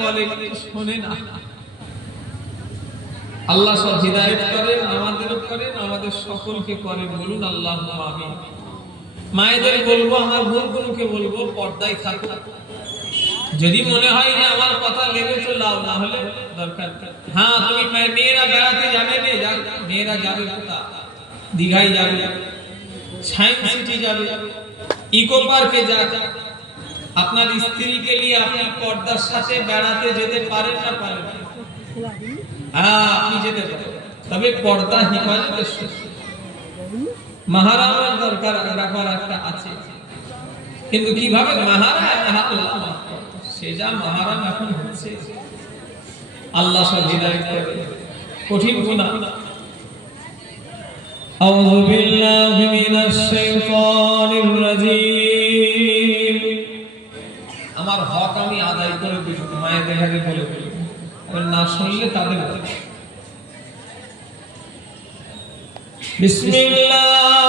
বলে শোনে না। আল্লাহ সব হিদায়াত করেন, আমাদেরও করেন, আমাদের সকলকে করেন, বলুন আল্লাহুম্মা আমিন। মায়েদের বলবো, আমার বোনগুলোকে বলবো, পর্দায় থাকো। যদি মনে হয় যে আমার কথা লেগে তো লাও, না হলে দরকার। হ্যাঁ, তুমি মেয়েরা বেড়াতে যাবে, মেয়েরা যাবে কোথায়? দীঘায় যাবে, সায়েন্স সিটি যাবে, ইকো পার্কে যাবে। আপনার স্ত্রীকে নিয়ে আপনি পর্দার সাথে বেড়াতে যেতে পারেন না? পারেন? হ্যাঁ, আপনি যেতে পারেন, তবে পর্দা হিফাজতের সাথে। মাহরামের দরকার ব্যাপার একটা আছে, কিন্তু কিভাবে মাহরাম? সে যা মাহরাম এখন হচ্ছে, আল্লাহ সব হিদায়াত করে। কঠিন গুনাহ। আউযু বিল্লাহি মিনাশ শাইতানির রাজীম। আমার হক আমি আদায় করে দিব, মায়েদের আগে বলে দেব, না শুনলে তাদের। বিসমিল্লাহ